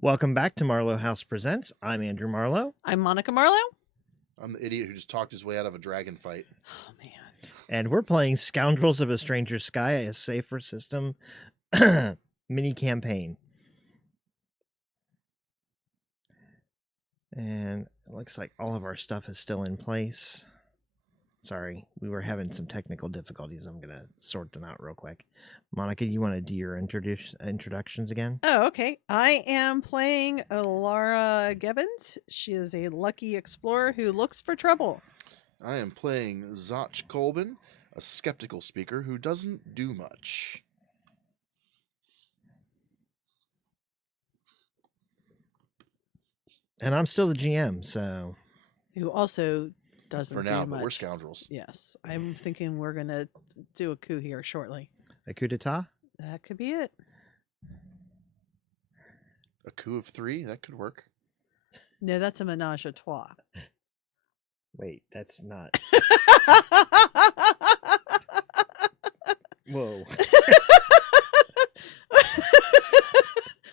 Welcome back to Marlowe House Presents. I'm Andrew Marlowe. I'm Monica Marlowe. I'm the idiot who just talked his way out of a dragon fight. Oh, man. And we're playing Scoundrels of a Stranger's Sky, a safer system mini campaign. And it looks like all of our stuff is still in place. Sorry, we were having some technical difficulties. I'm going to sort them out real quick. Monica, you want to do your introductions again? Oh, okay. I am playing Olara Gebins. She is a lucky explorer who looks for trouble. I am playing Zotch Kolban, a skeptical speaker who doesn't do much. And I'm still the GM, so... Who also doesn't For do now, much. but we're scoundrels. Yes. I'm thinking we're going to do a coup here shortly. A coup d'etat? That could be it. A coup of 3? That could work. No, that's a menage a trois. Wait, that's not... Whoa.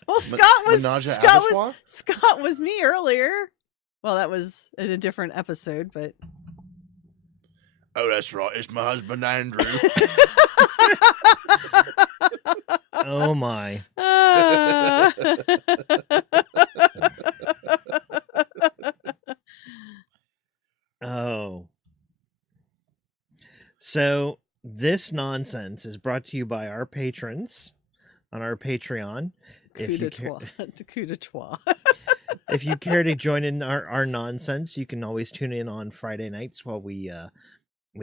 Well, Scott was me earlier. Well, that was in a different episode, but Oh, that's right. It's my husband, Andrew. Oh, my. Oh. So this nonsense is brought to you by our patrons on our Patreon. coup de trois. If you care to join in our nonsense, you can always tune in on Friday nights while we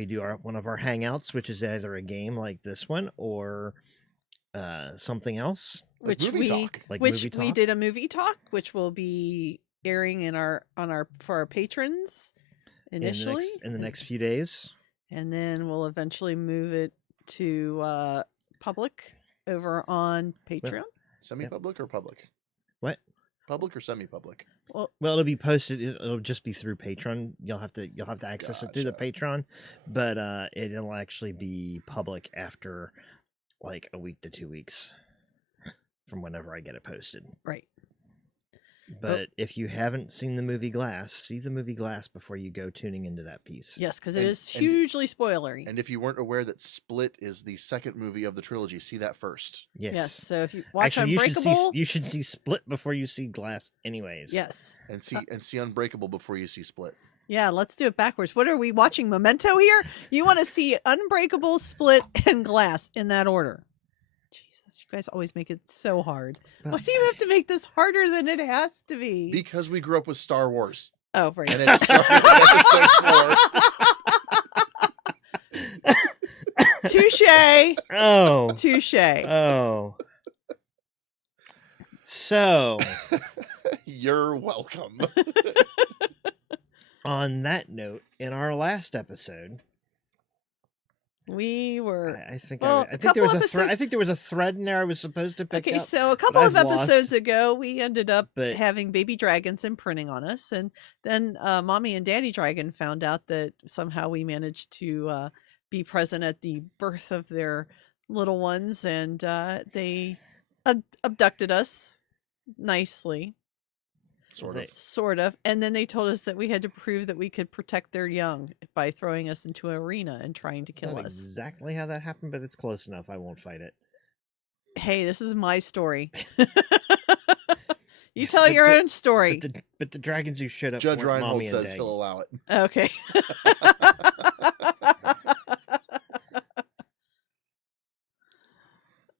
do one of our hangouts, which is either a game like this one or something else. Like Which we did a movie talk, which will be airing in for our patrons initially in the next few days, and then we'll eventually move it to public over on Patreon. Semi-public or public? What? Public or semi-public? Well, it'll be posted. It'll just be through Patreon. You'll have to access it through the Patreon, but it'll actually be public after like a week to 2 weeks from whenever I get it posted. Right. But if you haven't seen the movie Glass, see the movie Glass before you go tuning into that piece. Yes, because it is hugely spoilery. And if you weren't aware that Split is the second movie of the trilogy, see that first. Yes. So if you watch Actually, Unbreakable, you should see Split before you see Glass, anyways. Yes. And see Unbreakable before you see Split. Yeah, let's do it backwards. What are we watching? Memento here? You want to see Unbreakable, Split, and Glass in that order. Jesus, you guys always make it so hard. Why do you have to make this harder than it has to be? Because we grew up with Star Wars. Oh, right. And it started at episode 4. Touche. Oh. Touche. Oh. So. You're welcome. On that note, in our last episode, we were. I think there was a thread. I think there was a thread in there I was supposed to pick up. Okay, so a couple of episodes ago, we ended up having baby dragons imprinting on us, and then Mommy and Daddy Dragon found out that somehow we managed to be present at the birth of their little ones, and they abducted us nicely. Sort of. And then they told us that we had to prove that we could protect their young by throwing us into an arena and trying to kill us. Exactly how that happened, but it's close enough. I won't fight it. Hey, this is my story. You tell your own story. But the dragons who showed up. Judge Reinhold says he'll allow it. Okay.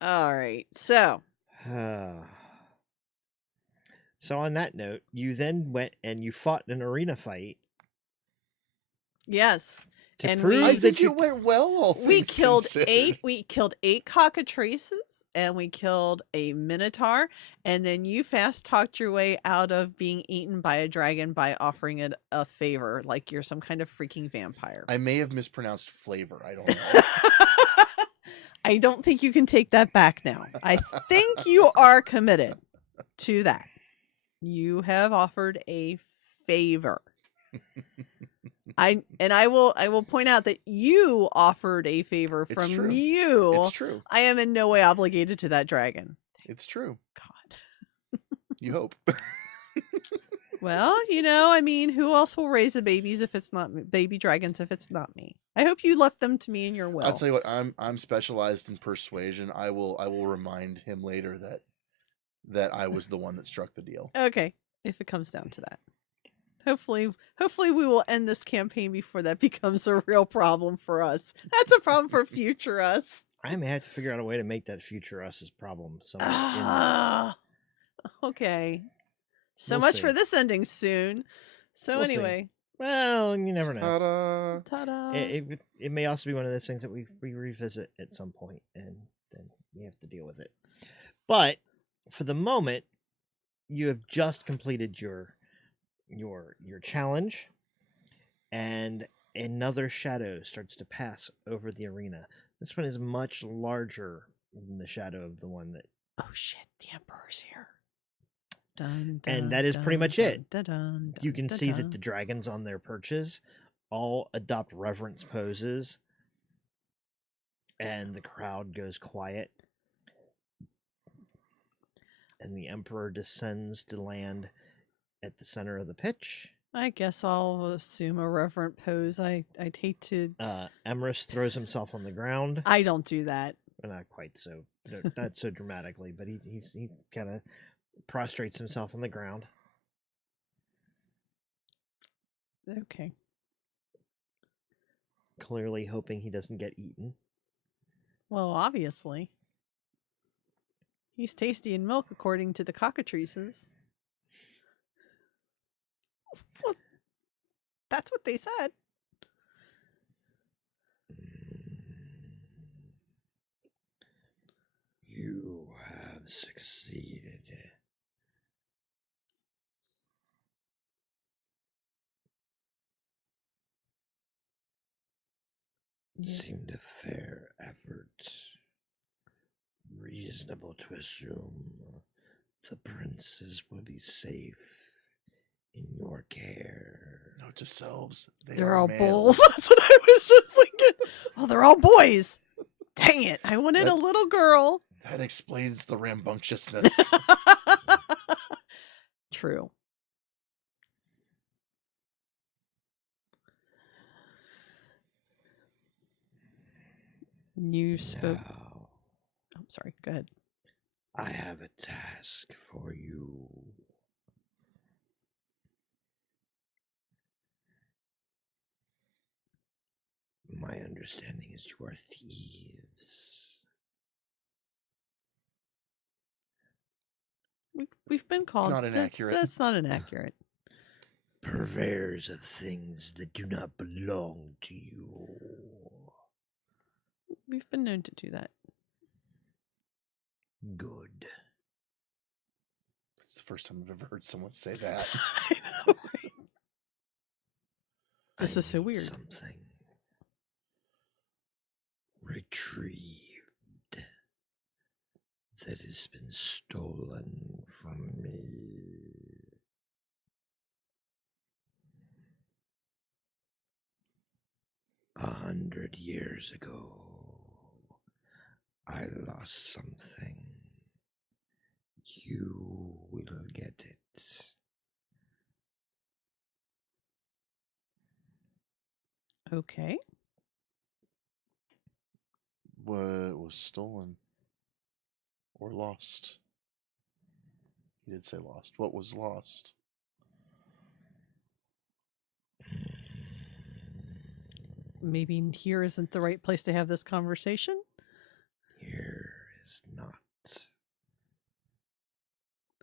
All right. So. So on that note, you then went and you fought an arena fight. Yes. To prove that it went well. All we killed considered. We killed 8 cockatrices, and we killed a minotaur, and then you fast talked your way out of being eaten by a dragon by offering it a favor, like you're some kind of freaking vampire. I may have mispronounced flavor. I don't know. I don't think you can take that back now. I think you are committed to that. You have offered a favor. I will point out that you offered a favor from you. It's true. I am in no way obligated to that dragon. It's true. God. You hope. Well, I mean, who else will raise the babies if it's not baby dragons if it's not me? I hope you left them to me in your will. I'll tell you what. I'm specialized in persuasion. I will remind him later that I was the one that struck the deal. Okay, if it comes down to that. Hopefully we will end this campaign before that becomes a real problem for us. That's a problem for future us. I may have to figure out a way to make that future us's problem somewhere Okay. So We'll much see. for this ending soon. So We'll see. anyway. Well, you never know. Ta-da! Ta-da. It may also be one of those things that we revisit at some point, and then we have to deal with it. But for the moment, you have just completed your challenge, and another shadow starts to pass over the arena. This one is much larger than the shadow of the one that. Oh shit! The Emperor's here. Dun, And that is pretty much it. Dun, You can see that the dragons on their perches all adopt reverence poses, and the crowd goes quiet, and the Emperor descends to land at the center of the pitch. I guess I'll assume a reverent pose. I'd hate to. Emrys throws himself on the ground. I don't do that. Not quite so, not so dramatically, but he kind of prostrates himself on the ground. Okay. Clearly hoping he doesn't get eaten. Well, obviously. He's tasty in milk, according to the cockatrices. Well, that's what they said. You have succeeded. Seemed a fair effort. Reasonable to assume the princes will be safe in your care. Note to selves, They're are all males. bulls. That's what I was just thinking. Oh, they're all boys. Dang it. I wanted a little girl. That explains the rambunctiousness. True. You spoke. Now, I'm sorry. Go ahead. I have a task for you. My understanding is you are thieves. We've been called. Not inaccurate. That's not inaccurate. Purveyors of things that do not belong to you. We've been known to do that. Good. It's the first time I've ever heard someone say that. I know, right? This is so need weird. Something retrieved that has been stolen from me. A 100 years ago, I lost something. You will get it. Okay. What was stolen or lost? He did say lost. What was lost? Maybe here isn't the right place to have this conversation. Here is not.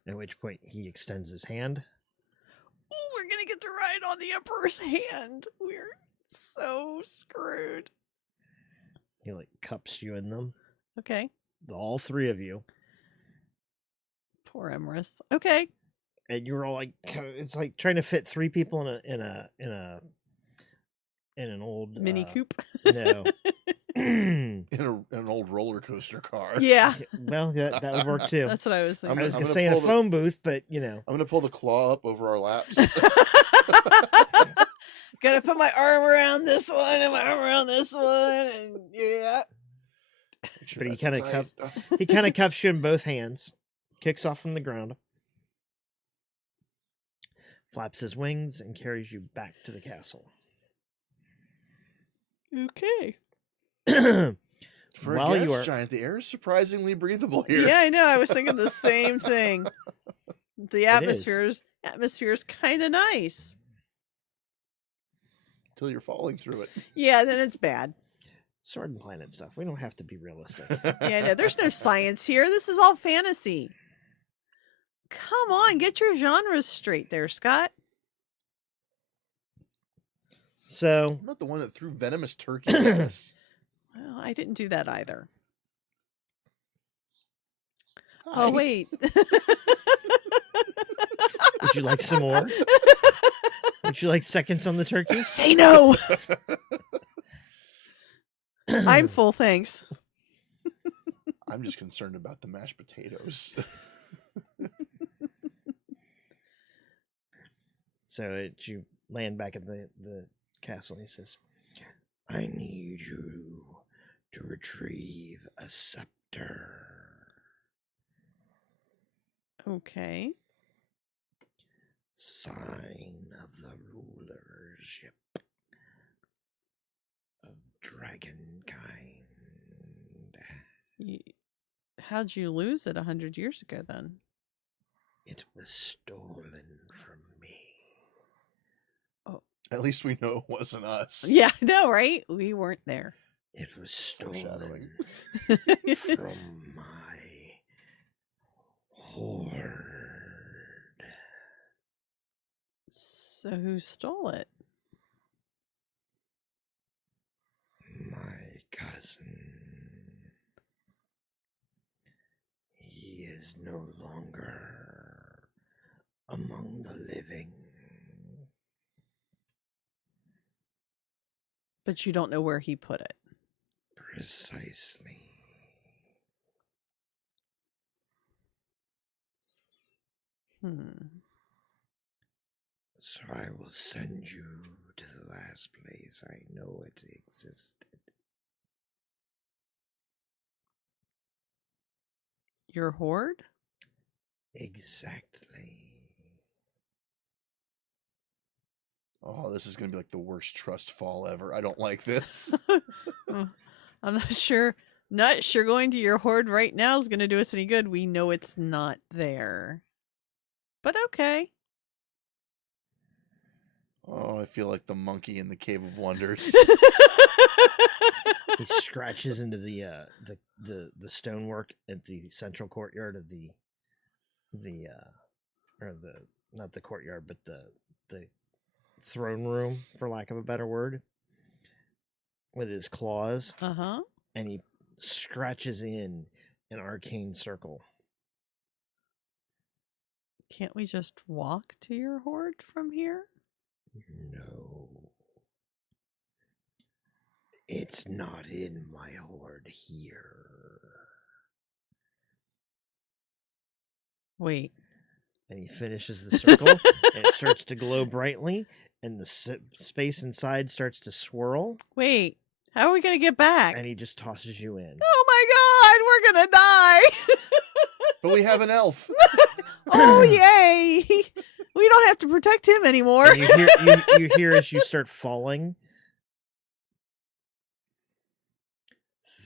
At which point he extends his hand. Oh, we're gonna get to ride on the Emperor's hand. We're so screwed. He cups you in them. Okay. All three of you. Poor Emrys. Okay. And you're all it's like trying to fit three people in an old Mini coupe. No. In an old roller coaster car. Yeah. Well, that would work too. That's what I was thinking. I was going to say in a phone booth, but I'm going to pull the claw up over our laps. Gotta put my arm around this one and my arm around this one, and yeah. Sure but he kind of cups you in both hands, kicks off from the ground, flaps his wings, and carries you back to the castle. Okay. For a gas giant, the air is surprisingly breathable here. Yeah, I know. I was thinking the same thing. The atmosphere's kind of nice. Until you're falling through it. Yeah, then it's bad. Sword and planet stuff. We don't have to be realistic. Yeah, no, there's no science here. This is all fantasy. Come on, get your genres straight there, Scott. So I'm not the one that threw venomous turkeys at us. Well, I didn't do that either. Hi. Oh, wait. would you like some more? Would you like seconds on the turkey? Say no. I'm full, thanks. I'm just concerned about the mashed potatoes. So you land back at the castle, and he says, I need you to retrieve a scepter. Okay. Sign of the rulership of dragonkind. How'd you lose it 100 years ago, then? It was stolen from me. Oh. At least we know it wasn't us. Yeah, I know, right? We weren't there. It was stolen from my horde. So who stole it? My cousin. He is no longer among the living. But you don't know where he put it. Precisely. So I will send you to the last place I know it existed. Your horde? Exactly. Oh, this is going to be like the worst trust fall ever. I don't like this. I'm not sure. Not sure going to your horde right now is going to do us any good. We know it's not there. But okay. Oh, I feel like the monkey in the Cave of Wonders. He scratches into the stonework at the central courtyard of not the courtyard, but the throne room, for lack of a better word, with his claws. Uh-huh. And he scratches in an arcane circle. Can't we just walk to your horde from here? No. It's not in my horde here. Wait. And he finishes the circle, and it starts to glow brightly, and the space inside starts to swirl. Wait. How are we going to get back? And he just tosses you in. Oh my God, we're going to die. But we have an elf. Oh, yay. We don't have to protect him anymore. And you hear as you start falling.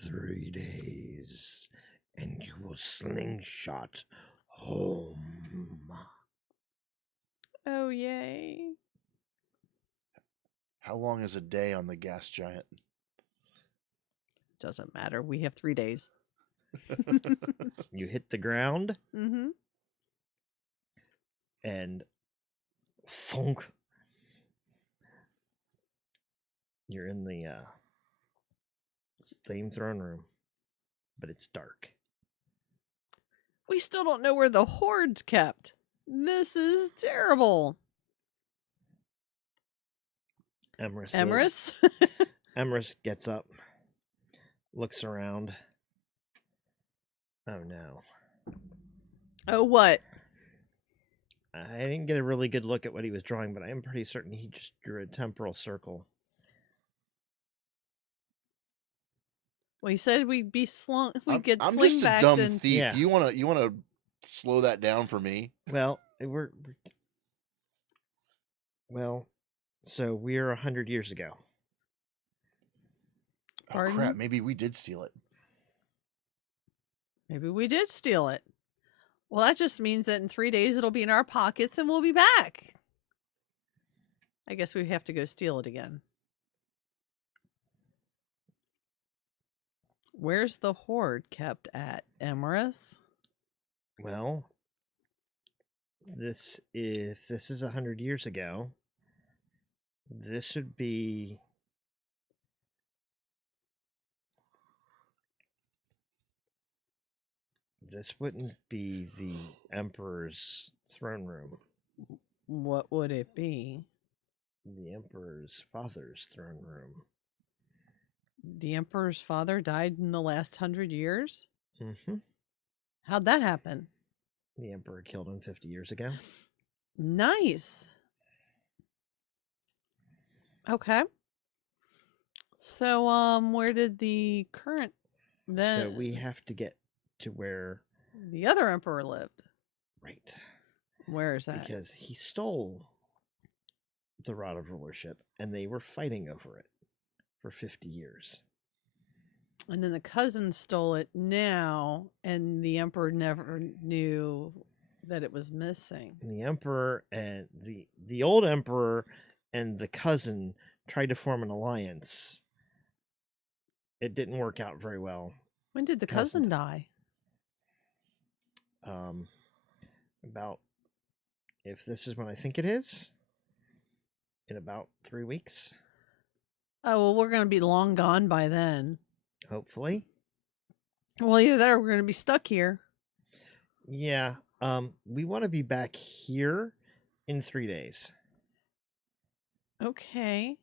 3 days, and you will slingshot home. Oh, yay. How long is a day on the gas giant? Doesn't matter. We have 3 days. You hit the ground. Mm-hmm. And thunk. You're in the same throne room, but it's dark. We still don't know where the horde's kept. This is terrible. Emrys gets up, looks around. Oh no. Oh, what? I didn't get a really good look at what he was drawing, but I am pretty certain he just drew a temporal circle. Well, he said we'd be we'd get I'm just a dumb thief. Yeah. You wanna slow that down for me? Well, Well, so we're 100 years ago. Oh, Pardon? crap. Maybe we did steal it. Maybe we did steal it. Well, that just means that in 3 days it'll be in our pockets and we'll be back. I guess we have to go steal it again. Where's the hoard kept at, Emerus? Well, if this is 100 years ago, this would be this wouldn't be the Emperor's throne room. What would it be? The Emperor's father's throne room. The Emperor's father died in the last 100 years? Mm-hmm. How'd that happen? The Emperor killed him 50 years ago. Nice. Okay. So, where did the current So we have to get to where the other emperor lived? Right. Where is that? Because he stole the Rod of Rulership, and they were fighting over it for 50 years. And then the cousin stole it now, and the emperor never knew that it was missing. And the Emperor and the old Emperor and the cousin tried to form an alliance. It didn't work out very well. When did the cousin die? About, if this is when I think it is, in about 3 weeks. Oh, well, we're going to be long gone by then. Hopefully. Well, either that or we're going to be stuck here. Yeah. We want to be back here in 3 days. Okay.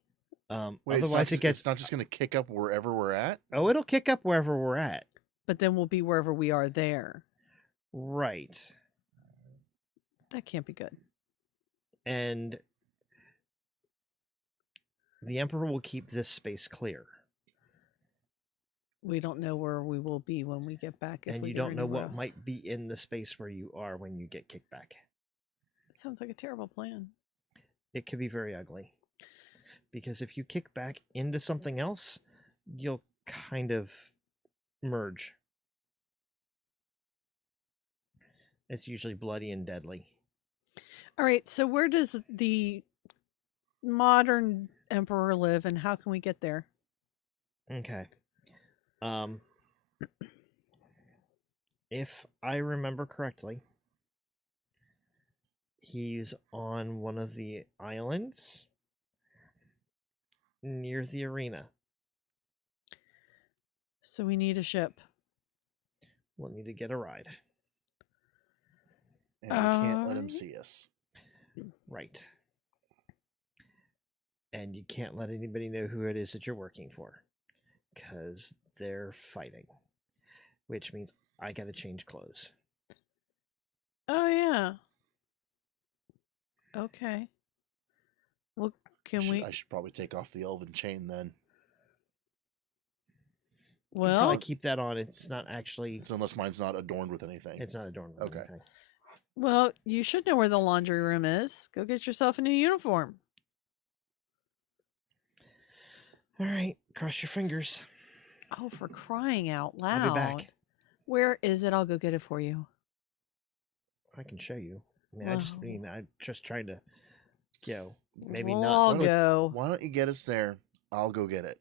Wait, otherwise it's not just going to kick up wherever we're at? Oh, it'll kick up wherever we're at. But then we'll be wherever we are there. Right. That can't be good. And the Emperor will keep this space clear. We don't know where we will be when we get back. And you don't know what might be in the space where you are when you get kicked back. It sounds like a terrible plan. It could be very ugly. Because if you kick back into something else, you'll kind of merge. It's usually bloody and deadly. All right, so where does the modern emperor live, and how can we get there? Okay. If I remember correctly, he's on one of the islands near the arena. So we need a ship. We'll need to get a ride. And we can't let him see us. Right. And you can't let anybody know who it is that you're working for. Because they're fighting. Which means I gotta change clothes. Oh, yeah. Okay. Well, I should probably take off the elven chain then. Well, probably keep that on. It's not actually. So unless mine's not adorned with anything. It's not adorned with anything. Well, you should know where the laundry room is. Go get yourself a new uniform. All right. Cross your fingers. Oh, for crying out loud. I'll be back. Where is it? I'll go get it for you. I can show you. I mean, I'm just trying to, maybe well, not. I'll go. Why don't you get us there? I'll go get it.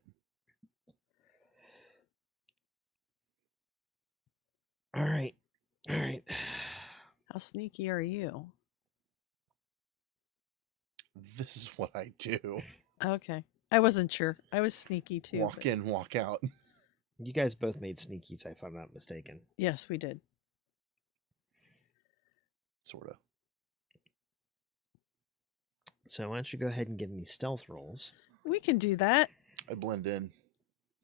All right. All right. How sneaky are you? This is what I do. Okay. I wasn't sure. I was sneaky too. Walk in, walk out. You guys both made sneakies, if I'm not mistaken. Yes, we did. Sort of. So why don't you go ahead and give me stealth rolls? We can do that. I blend in.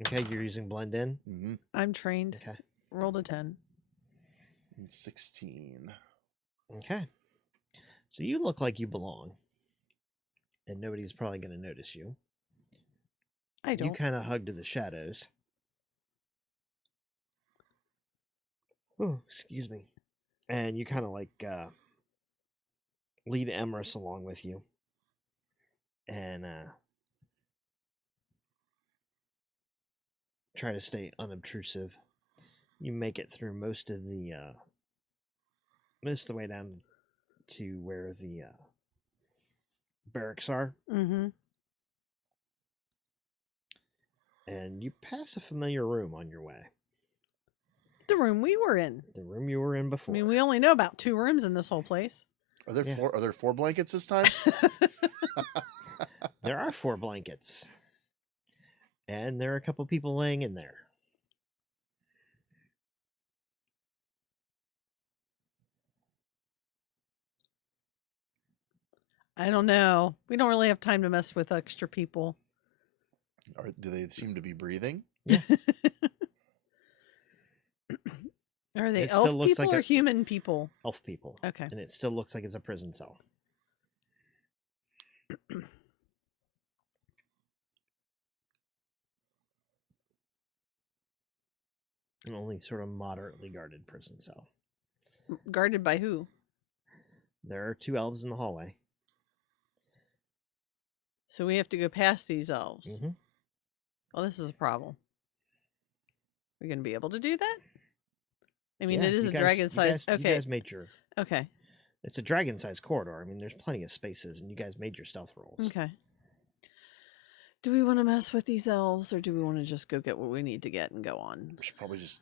Okay, you're using blend in? Mm-hmm. I'm trained. Okay. Rolled a 10. 16. Okay. So you look like you belong. And nobody's probably going to notice you. I don't. You kind of hug to the shadows. Oh, excuse me. And you kind of like lead Emerus along with you. and try to stay unobtrusive. You make it through most of the way down to where the barracks are. Mm-hmm. And you pass a familiar room on your way. The room we were in. The room you were in before. I mean, we only know about 2 rooms in this whole place. Are there 4 blankets this time? There are 4 blankets. And there are a couple people laying in there. I don't know. We don't really have time to mess with extra people. Do they seem to be breathing? Yeah. Are they elf people or human people? Elf people. Okay. And it still looks like it's a prison cell. An only sort of moderately guarded prison cell. Guarded by who? There are 2 elves in the hallway. So we have to go past these elves. Mm-hmm. Well, this is a problem. We're going to be able to do that? I mean, Yeah, it is a dragon-sized... Okay. You guys made your... Okay. It's a dragon-sized corridor. I mean, there's plenty of spaces, and you guys made your stealth rolls. Okay. Do we want to mess with these elves, or do we want to just go get what we need to get and go on? We should probably just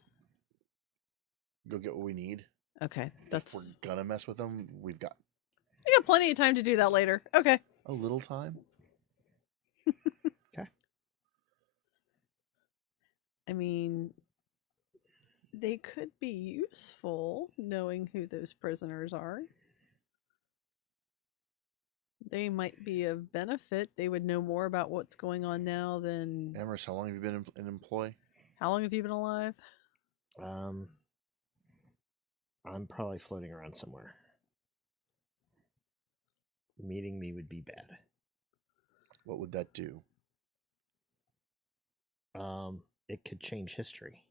go get what we need. Okay. If we're gonna mess with them, we got plenty of time to do that later. Okay. a little time. Okay. I mean, they could be useful knowing who those prisoners are. They might be of benefit. They would know more about what's going on now than... Amherst, how long have you been in employ? How long have you been alive? I'm probably floating around somewhere. Meeting me would be bad. What would that do? It could change history.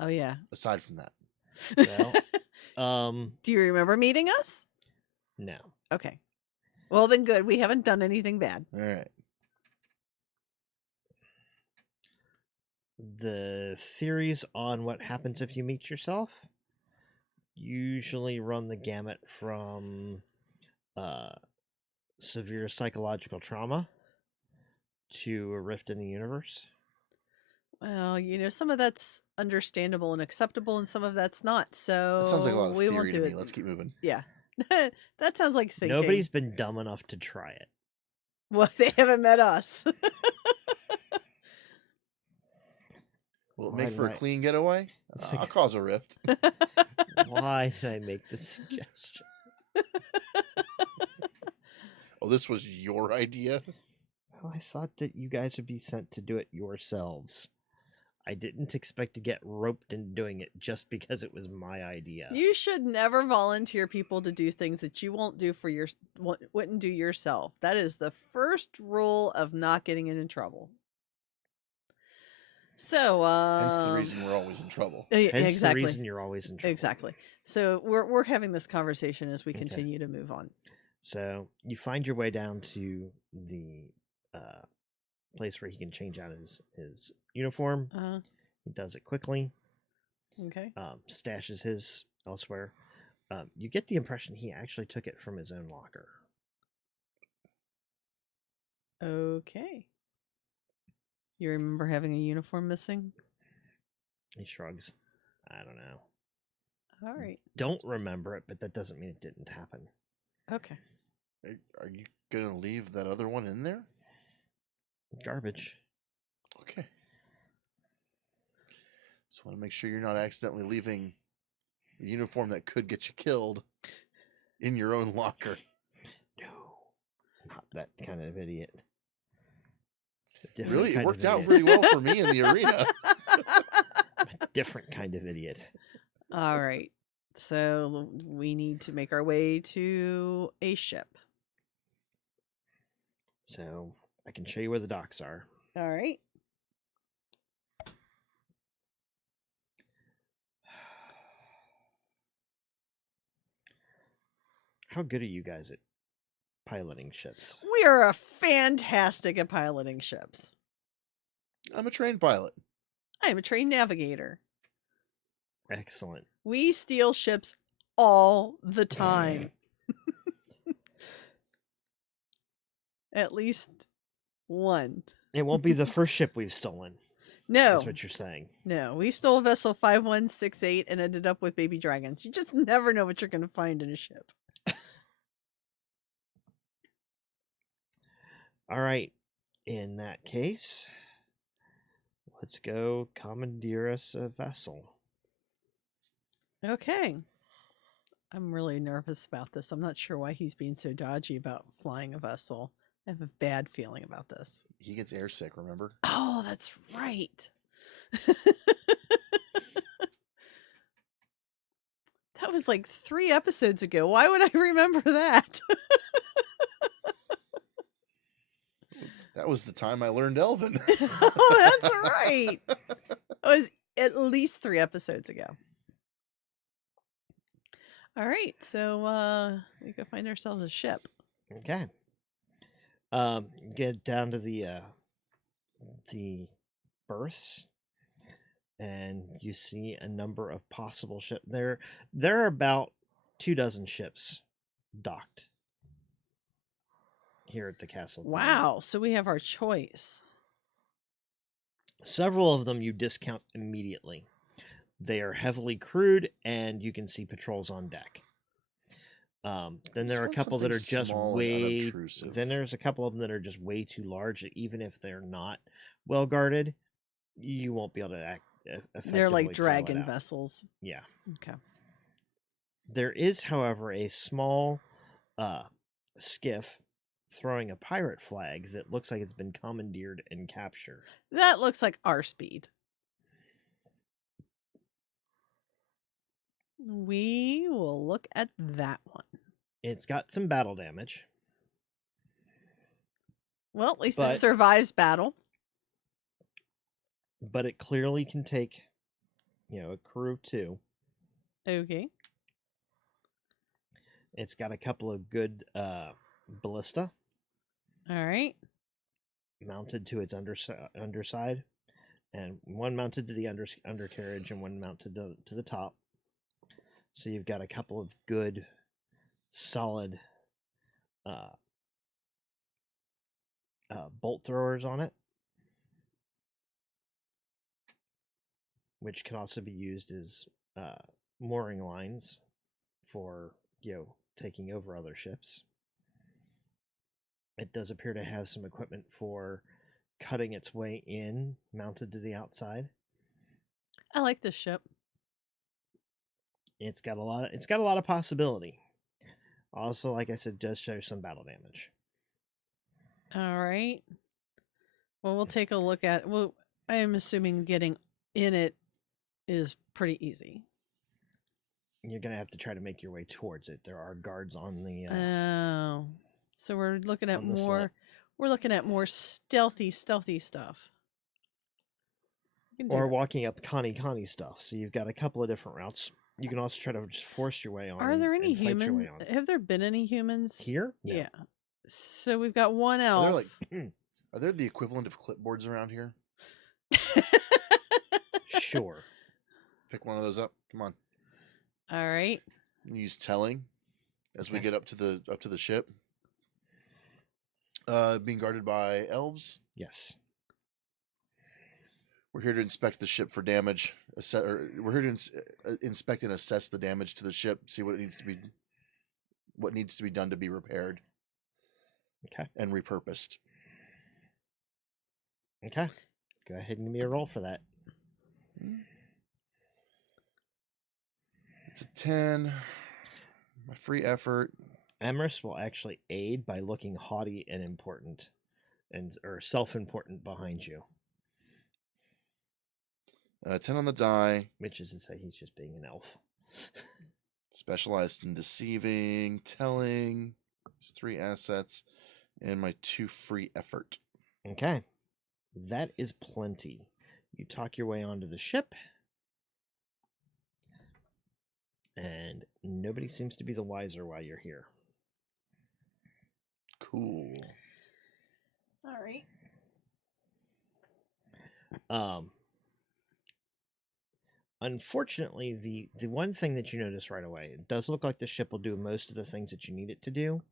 Oh, yeah. Aside from that. Well, do you remember meeting us? No. Okay. Well, then good. We haven't done anything bad. All right. The theories on what happens if you meet yourself usually run the gamut from severe psychological trauma to a rift in the universe. Well, some of that's understandable and acceptable, and some of that's not. So that sounds like a lot of theory to me. Let's keep moving. Yeah. That sounds like thinking. Nobody's been dumb enough to try it. Well, they haven't met us. Will it make for a clean getaway? I'll cause a rift. Why did I make this suggestion? Oh, this was your idea? Well, I thought that you guys would be sent to do it yourselves. I didn't expect to get roped into doing it just because it was my idea. You should never volunteer people to do things that you won't do for wouldn't do yourself. That is the first rule of not getting into trouble. So, hence the reason we're always in trouble. Hence exactly. the reason you're always in trouble. Exactly. So we're having this conversation as we continue to move on. So you find your way down to the place where he can change out his uniform. He does it quickly. Okay. Stashes his elsewhere. You get the impression he actually took it from his own locker. Okay. You remember having a uniform missing? He shrugs. I don't know. All right. Don't remember it, but that doesn't mean it didn't happen. Okay. Are you going to leave that other one in there? Garbage. Okay. Just want to make sure you're not accidentally leaving the uniform that could get you killed in your own locker. No. Not that kind of idiot. Really? It worked out really well for me in the arena. A different kind of idiot. All right. So we need to make our way to a ship. So I can show you where the docks are. All right. How good are you guys at piloting ships. We are fantastic at piloting ships. I'm a trained pilot. I am a trained navigator. Excellent. We steal ships all the time. At least one. It won't be the first ship we've stolen. No. That's what you're saying. No. We stole vessel 5168 and ended up with baby dragons. You just never know what you're going to find in a ship. All right. In that case, let's go commandeer us a vessel. Okay. I'm really nervous about this. I'm not sure why he's being so dodgy about flying a vessel. I have a bad feeling about this. He gets airsick, remember? Oh, that's right. That was like 3 episodes ago. Why would I remember that? That was the time I learned Elven. Oh, that's right. It was at least 3 episodes ago. All right, so we go find ourselves a ship. Okay. Get down to the berths, and you see a number of possible ships. There are about 24 ships docked here at the castle. Wow, so we have our choice. Several of them you discount immediately. They are heavily crewed, and you can see patrols on deck. Then there are a couple that are just way. Then there's a couple of them that are just way too large. That even if they're not well guarded, you won't be able to act effectively. They're like dragon vessels. Yeah. Okay. There is, however, a small skiff throwing a pirate flag that looks like it's been commandeered and captured. That looks like our speed. We will look at that one. It's got some battle damage. Well, at least it survives battle. But it clearly can take, a crew of 2. Okay. It's got a couple of good ballista. All right. Mounted to its underside, and one mounted to the undercarriage and one mounted to the top. So you've got a couple of good, solid bolt throwers on it, which can also be used as mooring lines for taking over other ships. It does appear to have some equipment for cutting its way in, mounted to the outside. I like this ship. It's got a lot of possibility. Also, like I said, does show some battle damage. All right. Well, we'll take a look at. Well, I am assuming getting in it is pretty easy. You're gonna have to try to make your way towards it. There are guards on the. Oh, so we're looking at more. Slit. We're looking at more stealthy stuff. Or walking up Connie stuff. So you've got a couple of different routes. You can also try to just force your way on. Are there any humans? Have there been any humans here? No. Yeah. So we've got one elf. Are there the equivalent of clipboards around here? Sure. Pick one of those up. Come on. All right. Use telling as we get up to the ship. Being guarded by elves. Yes. We're here to inspect the ship for damage. We're here to inspect and assess the damage to the ship. See what needs to be done to be repaired. Okay. And repurposed. Okay. Go ahead and give me a roll for that. It's a 10. My free effort. Emrys will actually aid by looking haughty and important, or self-important behind you. 10 on the die. Which is to say he's just being an elf. Specialized in deceiving, telling. There's 3 assets. And my 2 free effort. Okay. That is plenty. You talk your way onto the ship. And nobody seems to be the wiser while you're here. Cool. All right. Unfortunately, the one thing that you notice right away, it does look like the ship will do most of the things that you need it to do,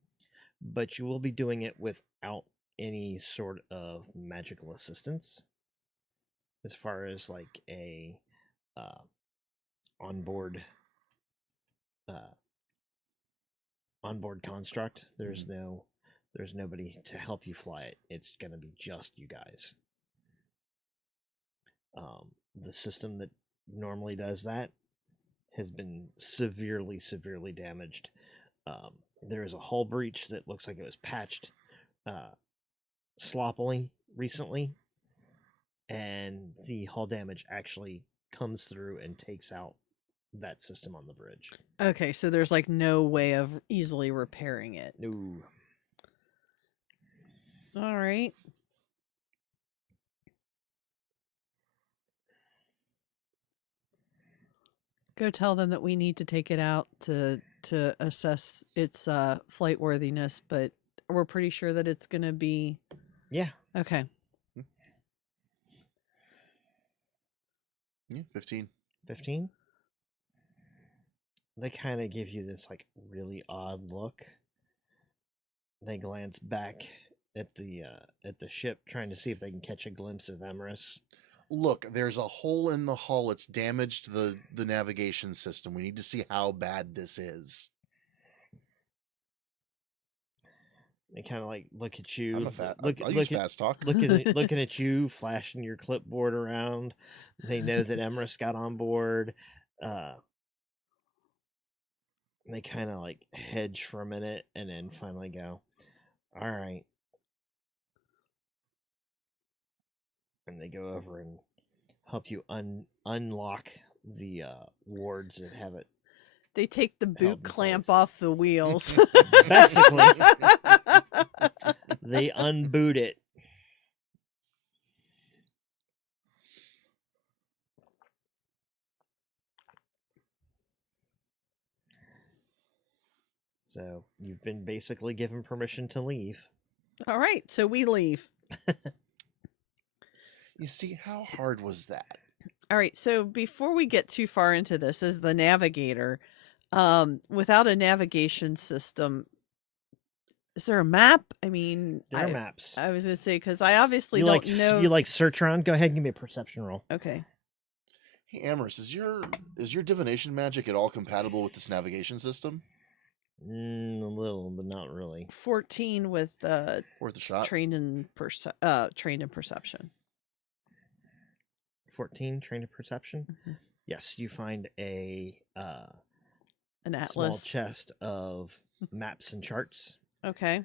but you will be doing it without any sort of magical assistance, as far as like a onboard construct. There's nobody to help you fly it. It's going to be just you guys. The system that normally does that has been severely damaged. There is a hull breach that looks like it was patched sloppily recently, and the hull damage actually comes through and takes out that system on the bridge. Okay, so there's like no way of easily repairing it. No. All right. Go tell them that we need to take it out to assess its flight worthiness, but we're pretty sure that it's going to be... Yeah. Okay. Yeah, 15. 15? They kind of give you this like really odd look. They glance back at the ship, trying to see if they can catch a glimpse of Emrys. Look, there's a hole in the hull. It's damaged the navigation system. We need to see how bad this is. They kind of like look at you. I'm a fast talk. Looking at you, flashing your clipboard around. They know that Emrys got on board. They kind of like hedge for a minute and then finally go, all right. And they go over and help you unlock the wards that have it. They take the boot clamp off the wheels. Basically, they unboot it. So you've been basically given permission to leave. All right, so we leave. You see, how hard was that? All right, so before we get too far into this, as the navigator, without a navigation system, is there a map? I mean, there are maps. I was going to say, because I obviously don't know. You like search around? Go ahead and give me a perception roll. Okay. Hey, Emrys, is your divination magic at all compatible with this navigation system? A little, but not really. 14 with worth a shot. Trained in perception. 14 trained in perception. Mm-hmm. Yes, you find an atlas, small chest of maps and charts. Okay.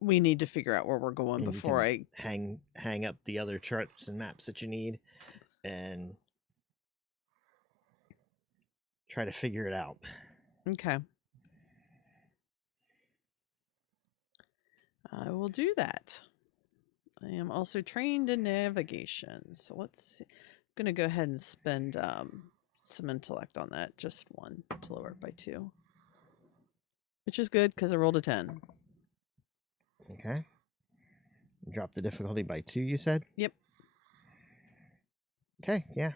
We need to figure out where we're going and before I hang up the other charts and maps that you need and try to figure it out. Okay. I will do that. I am also trained in navigation. So let's see. I'm going to go ahead and spend some intellect on that. Just 1 to lower it by 2. Which is good because I rolled a 10. Okay. Drop the difficulty by 2, you said? Yep. Okay, yeah.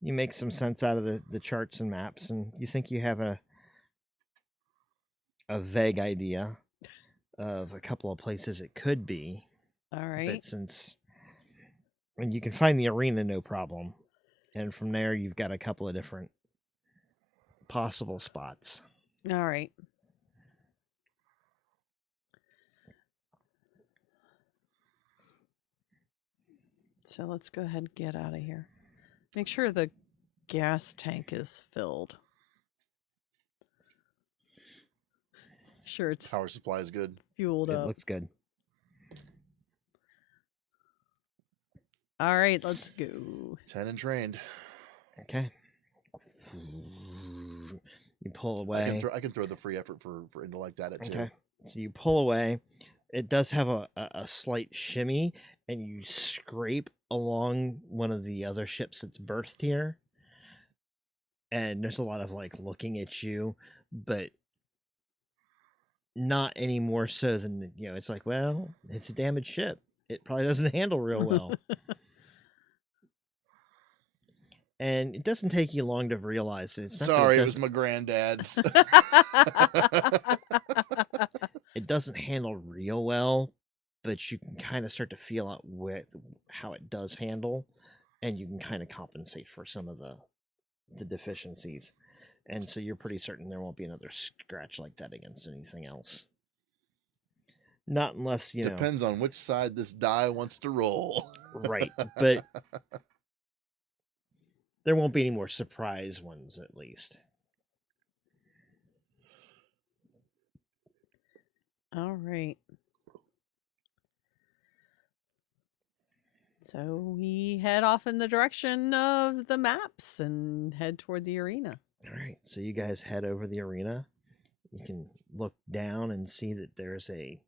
You make some sense out of the charts and maps, and you think you have a vague idea of a couple of places it could be. All right. But and you can find the arena no problem. And from there, you've got a couple of different possible spots. All right. So let's go ahead and get out of here. Make sure the gas tank is filled. Sure, it's power supply is good. Fueled up. It looks good. All right, let's go. 10 and trained. Okay. You pull away. I can throw the free effort for intellect at it too. Okay. So you pull away. It does have a slight shimmy, and you scrape along one of the other ships that's berthed here. And there's a lot of like looking at you, but not any more so than, it's like, well, it's a damaged ship. It probably doesn't handle real well. And it doesn't take you long to realize it. It's not Sorry, it was my granddad's. It doesn't handle real well, but you can kind of start to feel out how it does handle, and you can kind of compensate for some of the deficiencies. And so you're pretty certain there won't be another scratch like that against anything else. Not unless, Depends on which side this die wants to roll. Right, but there won't be any more surprise ones, at least. All right. So we head off in the direction of the maps and head toward the arena. All right, so you guys head over the arena. You can look down and see that there's a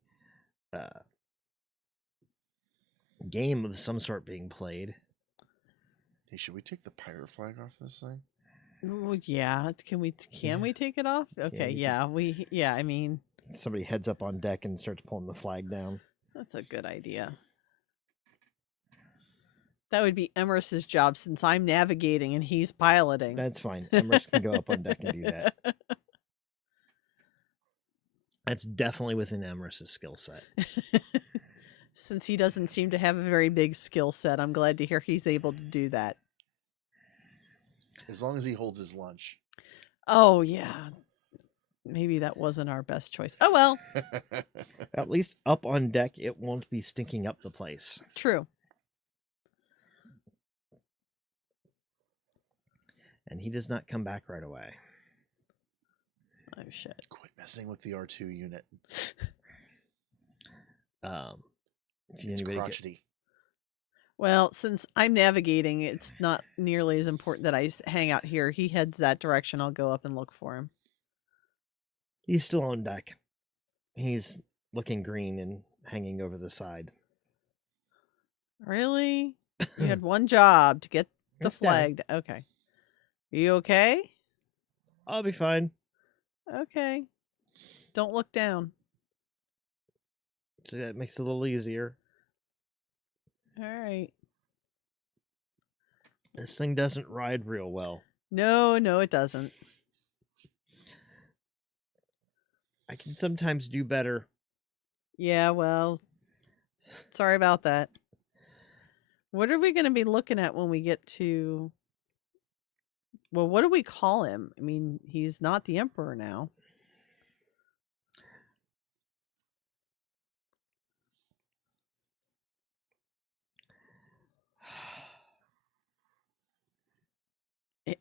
game of some sort being played. Hey, should we take the pirate flag off this thing? Well, yeah. Can we take it off? Okay, yeah. I mean, somebody heads up on deck and starts pulling the flag down. That's a good idea. That would be Emeris's job since I'm navigating and he's piloting. That's fine. Emeris can go up on deck and do that. That's definitely within Emeris's skill set. Since he doesn't seem to have a very big skill set, I'm glad to hear he's able to do that. As long as he holds his lunch. Oh, yeah. Maybe that wasn't our best choice. Oh, well. At least up on deck, it won't be stinking up the place. True. And he does not come back right away. Oh, shit. Quit messing with the R2 unit. It's crotchety. Well, since I'm navigating, it's not nearly as important that I hang out here. He heads that direction. I'll go up and look for him. He's still on deck. He's looking green and hanging over the side. Really? You had one job to get the flag. Okay. Are you okay? I'll be fine. Okay. Don't look down. So that makes it a little easier. All right. This thing doesn't ride real well. No, it doesn't. I can sometimes do better. Yeah, well, sorry about that. What are we going to be looking at when we get to... Well, what do we call him? I mean, he's not the Emperor now.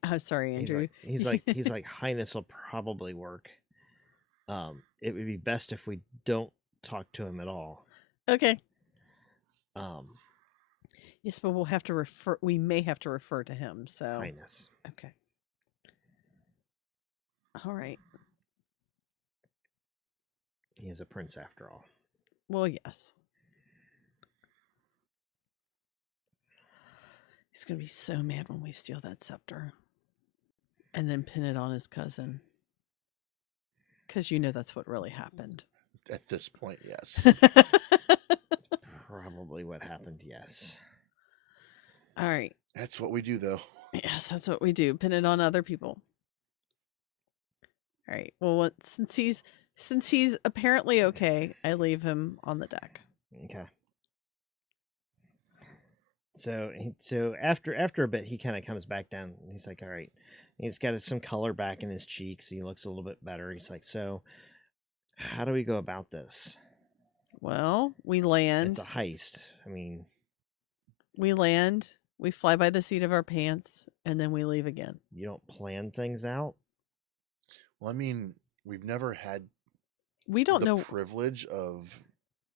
I'm sorry, Andrew. He's like Highness will probably work. It would be best if we don't talk to him at all. Okay. Yes, but we'll have to refer. We may have to refer to him. So Highness. Okay. All right. He is a prince after all. Well, yes. He's going to be so mad when we steal that scepter and then pin it on his cousin. Because that's what really happened. At this point, yes. Probably what happened, yes. All right. That's what we do, though. Yes, that's what we do. Pin it on other people. All right. Well, since he's apparently okay, I leave him on the deck. Okay. So after a bit, he kind of comes back down. And he's like, all right. He's got some color back in his cheeks. He looks a little bit better. He's like, so how do we go about this? Well, we land. It's a heist. I mean, we land. We fly by the seat of our pants, and then we leave again. You don't plan things out? Well, I mean, we've never had the privilege of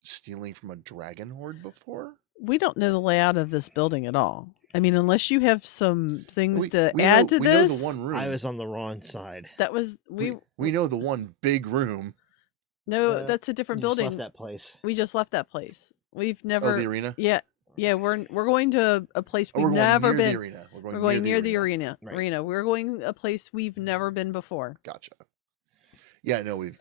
stealing from a dragon horde before. We don't know the layout of this building at all. I mean, unless you have some things to add to this. We know the one room. I was on the wrong side. That was we know the one big room. No, that's a different building. Just left that place. We just left that place. We've never. Oh, the arena. Yeah. We're going to a place we've never been. The arena. We're going near the arena. Right. We're going a place we've never been before. Gotcha. Yeah, no, we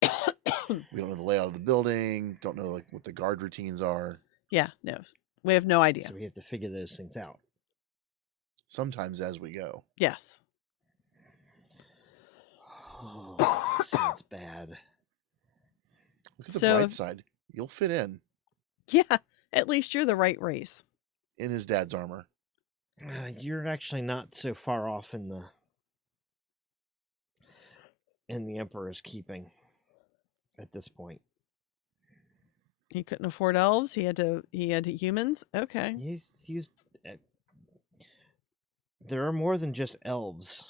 don't know the layout of the building. Don't know like what the guard routines are. Yeah, no, we have no idea. So we have to figure those things out. Sometimes as we go. Yes. Oh, sounds bad. Look at the bright side. You'll fit in. Yeah, at least you're the right race. In his dad's armor. You're actually not so far off in the Emperor's keeping at this point. He couldn't afford elves. He had humans. Okay. There are more than just elves,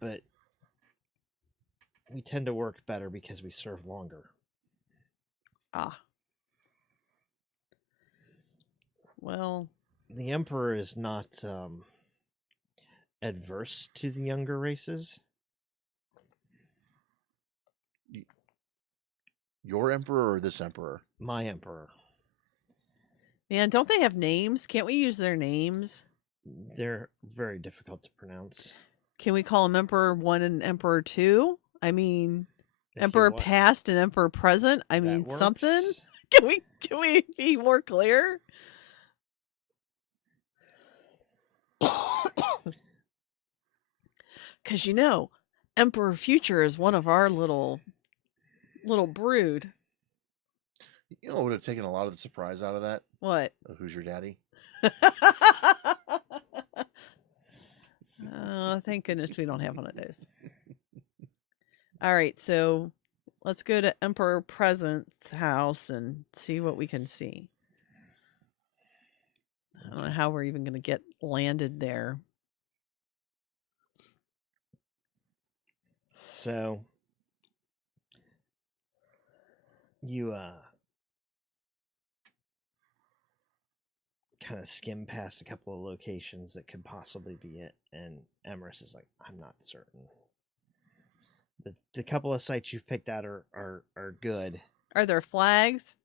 but we tend to work better because we serve longer. Ah. Well, the Emperor is not adverse to the younger races. Your emperor or this emperor? My emperor. Yeah, don't they have names? Can't we use their names? They're very difficult to pronounce. Can we call them Emperor 1 and Emperor 2? I mean, Emperor past and Emperor present? I mean, something? Can we be more clear? Because, Emperor Future is one of our little brood. You know what would have taken a lot of the surprise out of that? What? Who's your daddy? Oh, thank goodness we don't have one of those. All right, so let's go to Emperor Present's house and see what we can see. I don't know how we're even going to get landed there. So you kind of skim past a couple of locations that could possibly be it, and Emrys is like, I'm not certain. The couple of sites you've picked out are good. Are there flags?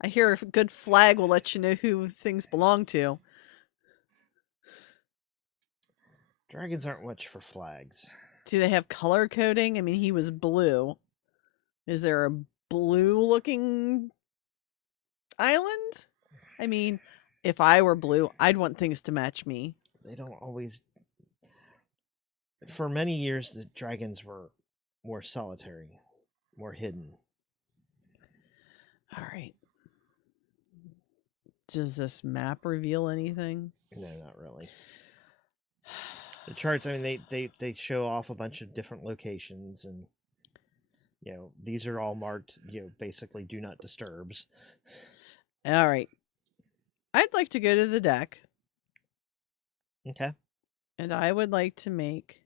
I hear a good flag will let you know who things belong to. Dragons aren't much for flags. Do they have color coding? I mean, he was blue. Is there a blue-looking island? I mean, if I were blue, I'd want things to match me. They don't always... For many years, the dragons were more solitary, more hidden. All right. Does this map reveal anything? No, not really. The charts, I mean, they show off a bunch of different locations, and these are all marked, basically do not disturbs. All right. I'd like to go to the deck. Okay. And I would like to make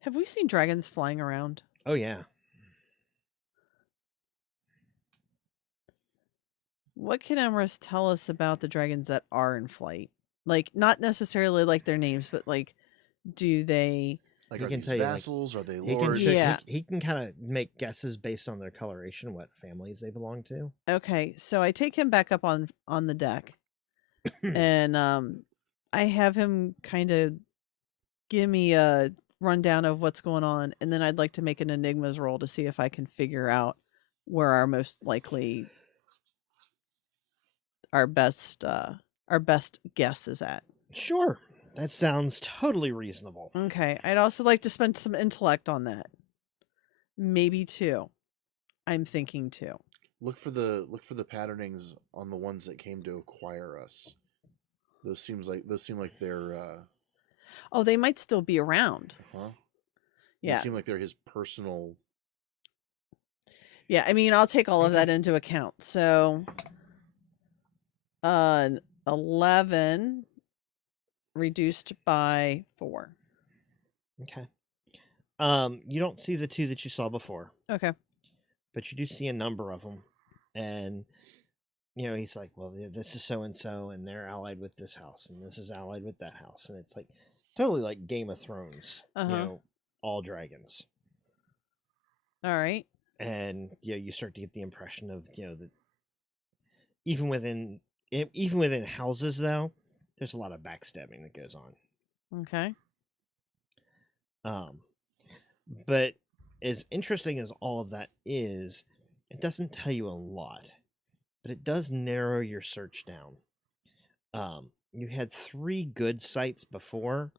Have we seen dragons flying around? Oh, yeah. What can Emrys tell us about the dragons that are in flight? Like, not necessarily like their names, but like, do they... Like, are these vassals? Are they lords? He can kind of make guesses based on their coloration, what families they belong to. Okay, so I take him back up on the deck. And I have him kind of give me a rundown of what's going on, and then I'd like to make an enigmas roll to see if I can figure out where our most likely our best guess is at. Sure. That sounds totally reasonable. Okay. I'd also like to spend some intellect on that. Maybe 2. I'm thinking 2. Look for the patternings on the ones that came to acquire us. Those seem like they're Oh, they might still be around. Huh? Yeah. They seem like they're his personal. Yeah, I mean, I'll take all of that into account. So 11 reduced by 4. Okay. You don't see the 2 that you saw before. Okay. But you do see a number of them. And, he's like, well, this is so-and-so, and they're allied with this house, and this is allied with that house. And it's like, totally like Game of Thrones. All dragons. All right. And, you start to get the impression of, that even within houses, though, there's a lot of backstabbing that goes on. Okay. But as interesting as all of that is, it doesn't tell you a lot, but it does narrow your search down. You had 3 good sites before.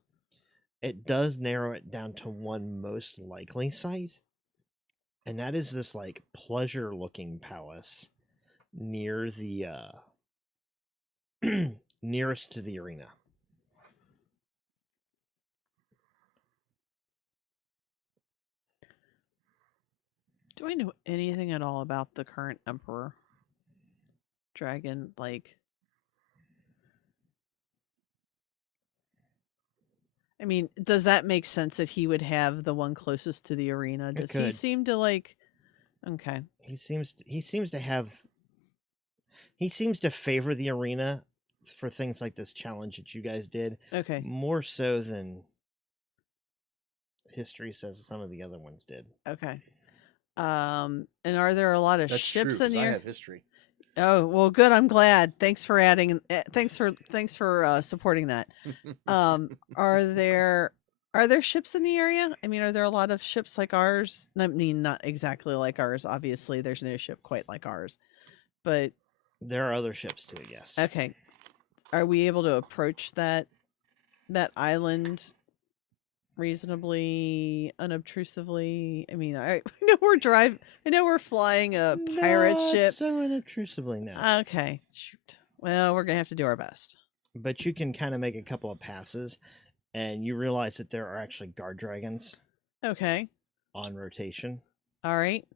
It does narrow it down to one most likely site, and that is this like pleasure-looking palace near the nearest to the arena. Do I know anything at all about the current emperor? Dragon, like... I mean, does that make sense that he would have the one closest to the arena? Does he seem to like... Okay. He seems to favor the arena for things like this challenge that you guys did. Okay. More so than history says some of the other ones did. Okay. And are there a lot of ships in the I have history. Oh, well, good. I'm glad. Thanks for adding. Thanks for supporting that. Are there ships in the area? I mean, are there a lot of ships like ours? I mean, not exactly like ours. Obviously, there's no ship quite like ours, but there are other ships too. Yes. Okay. Are we able to approach that island reasonably unobtrusively? I mean, I know we're flying a pirate ship. So unobtrusively now. Okay, shoot. Well, we're gonna have to do our best. But you can kind of make a couple of passes, and you realize that there are actually guard dragons. Okay. On rotation. All right.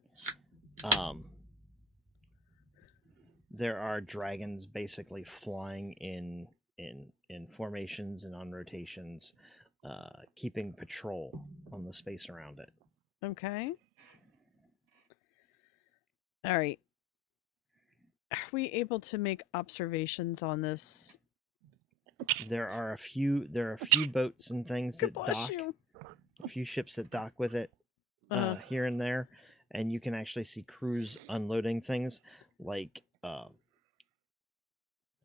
There are dragons basically flying in formations and on rotations. Keeping patrol on the space around it. Okay. All right. Are we able to make observations on this? There are a few boats and things that dock. A few ships that dock with it here and there, and you can actually see crews unloading things like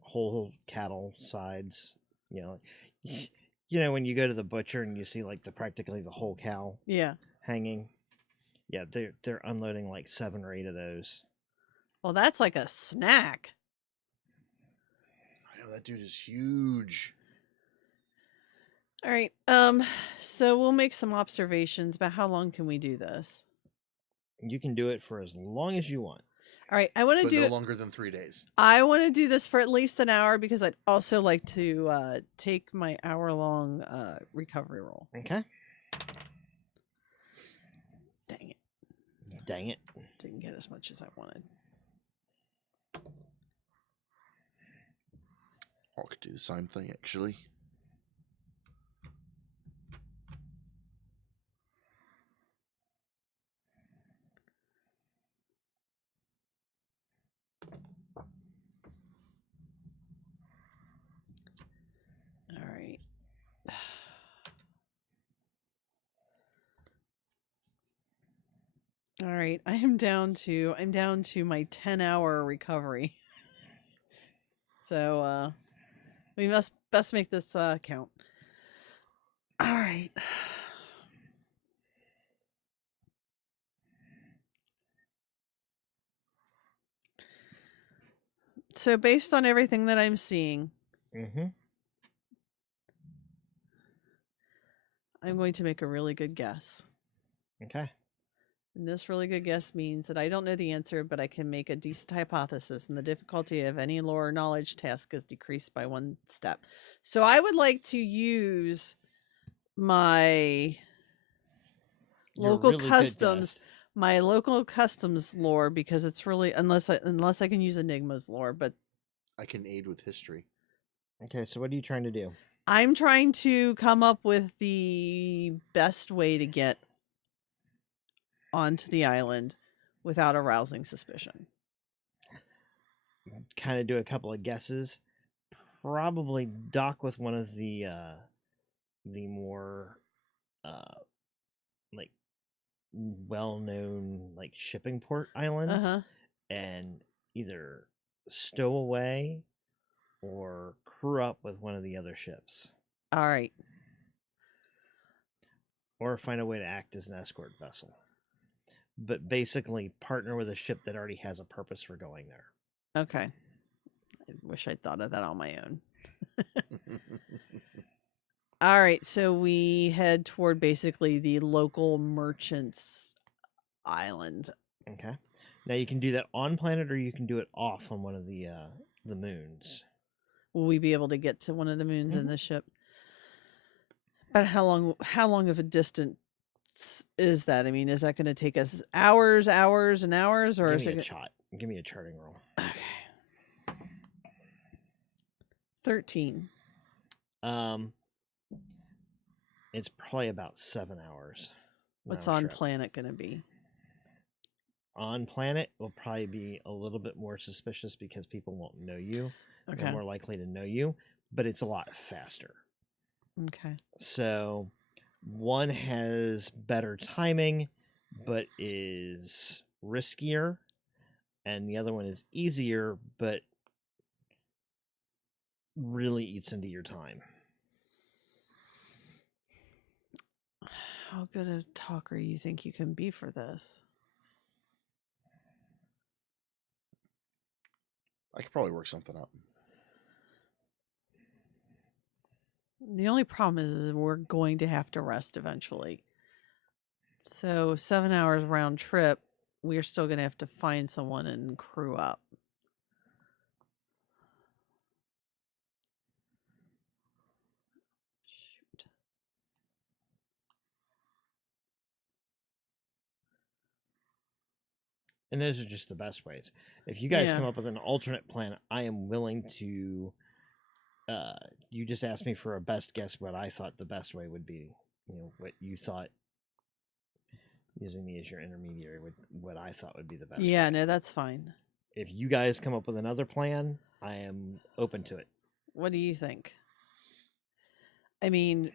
whole cattle sides. You know when you go to the butcher and you see like practically the whole cow hanging. Yeah, they're unloading like 7 or 8 of those. Well, that's like a snack. I know that dude is huge. All right. So we'll make some observations, but how long can we do this? You can do it for as long as you want. All right, I want to do no longer than 3 days. I want to do this for at least an hour because I'd also like to take my hour-long recovery roll. Okay. Dang it. Dang it. Didn't get as much as I wanted. I could do the same thing, actually. All right. All right, I'm down to my 10-hour recovery. So we must best make this count. All right. So based on everything that I'm seeing, I'm going to make a really good guess. Okay. And this really good guess means that I don't know the answer, but I can make a decent hypothesis, and the difficulty of any lore knowledge task is decreased by 1 step. So I would like to use my local customs lore because it's really unless I can use Enigma's lore, but I can aid with history. Okay, so what are you trying to do? I'm trying to come up with the best way to get onto the island without arousing suspicion. Kind of do a couple of guesses. Probably dock with one of the more like well-known like shipping port islands, and either stow away or crew up with one of the other ships. All right. Or find a way to act as an escort vessel. But basically partner with a ship that already has a purpose for going there. Okay. I wish I'd thought of that on my own. All right, so we head toward basically the local merchant's island. Okay. Now you can do that on planet, or you can do it off on one of the moons. Will we be able to get to one of the moons in the ship? But how long of a distance is that? I mean, is that going to take us hours and hours, or Give me a charting roll. Okay. 13. It's probably about 7 hours. What's on planet going to be? On planet will probably be a little bit more suspicious because people won't know you. Okay. They're more likely to know you, but it's a lot faster. Okay. So one has better timing, but is riskier, and the other one is easier, but really eats into your time. How good a talker you think you can be for this? I could probably work something up. The only problem is we're going to have to rest eventually. So 7 hours round trip, we're still going to have to find someone and crew up. Shoot. And those are just the best ways. If you guys come up with an alternate plan, I am willing to... you just asked me for a best guess what I thought the best way would be. What you thought, using me as your intermediary, what I thought would be the best way. No, that's fine. If you guys come up with another plan, I am open to it. What do you think? I mean...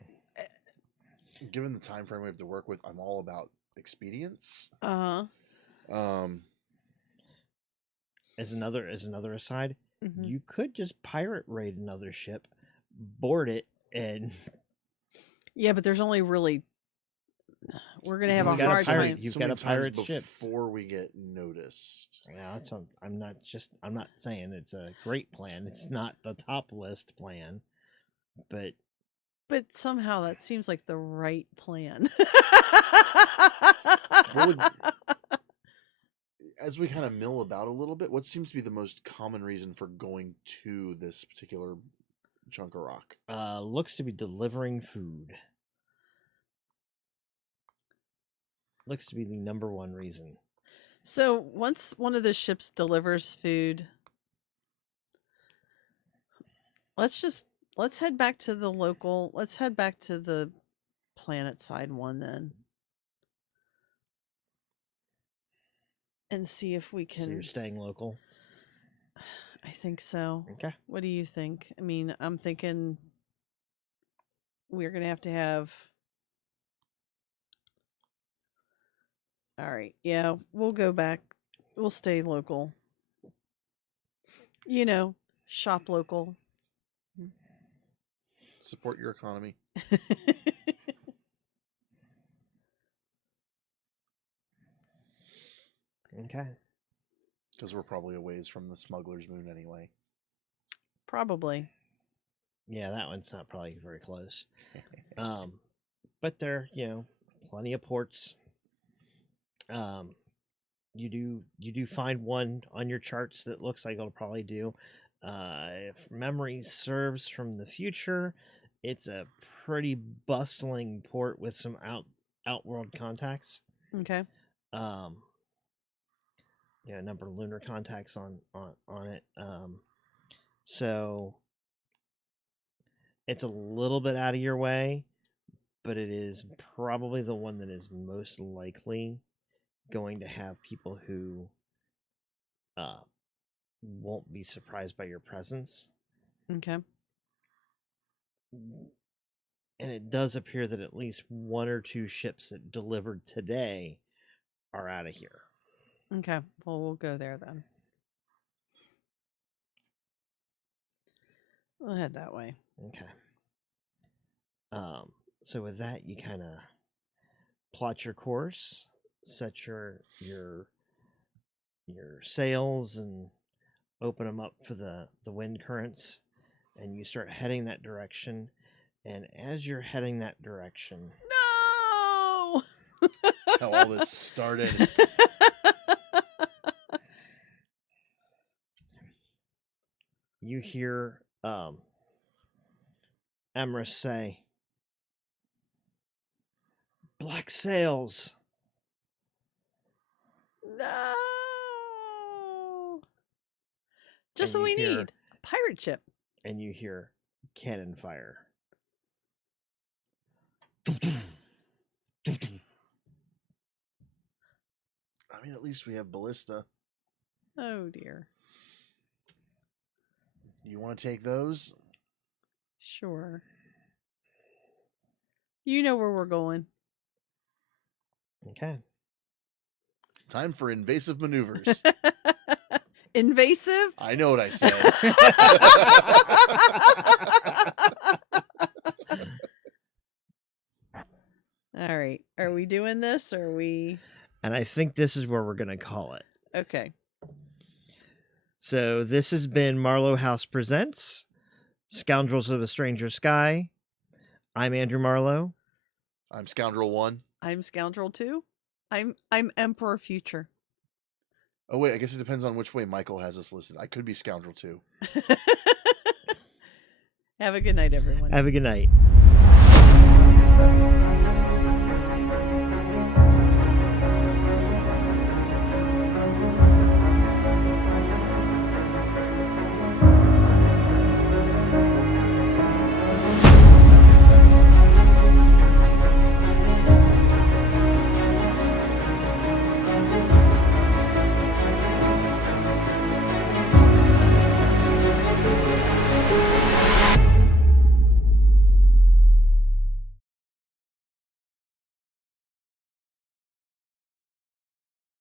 Given the time frame we have to work with, I'm all about expedience. As another aside, you could just pirate raid another ship, board it, and yeah, but there's only really we're gonna have a hard time. You've got a pirate ship before we get noticed. Yeah, I'm not saying it's a great plan. It's not the top list plan, but somehow that seems like the right plan. As we kind of mill about a little bit, what seems to be the most common reason for going to this particular chunk of rock? Looks to be delivering food. Looks to be the number one reason. So once one of the ships delivers food, let's head back to the local. Let's head back to the planet side one then. And see if we can... So you're staying local? I think so. Okay. What do you think? I mean, I'm thinking we're going to have... All right. Yeah, we'll go back. We'll stay local. Shop local. Support your economy. Okay. Because we're probably a ways from the smuggler's moon anyway. Probably. Yeah, that one's not probably very close. But there, plenty of ports. You do find one on your charts that looks like it'll probably do. If memory serves from the future, it's a pretty bustling port with some outworld contacts. Okay. A number of lunar contacts on it. So it's a little bit out of your way, but it is probably the one that is most likely going to have people who won't be surprised by your presence. Okay. And it does appear that at least one or two ships that delivered today are out of here. Okay. Well, we'll go there then. We'll head that way. Okay. So with that, you kind of plot your course, set your sails, and open them up for the wind currents, and you start heading that direction. And as you're heading that direction, no, how all this started. You hear Emrys say, "Black sails." No. Just what we need. A pirate ship. And you hear cannon fire. I mean, at least we have ballista. Oh, dear. You want to take those? Sure. You know where we're going. Okay. Time for invasive maneuvers. Invasive? I know what I said. All right. Are we doing this or are we... And I think this is where we're going to call it. Okay. So this has been Marlowe House Presents Scoundrels of a Stranger Sky. I'm Andrew Marlowe. I'm Scoundrel 1. I'm Scoundrel 2. I'm Emperor Future. Oh, wait, I guess it depends on which way Michael has us listed. I could be Scoundrel 2. Have a good night, everyone. Have a good night.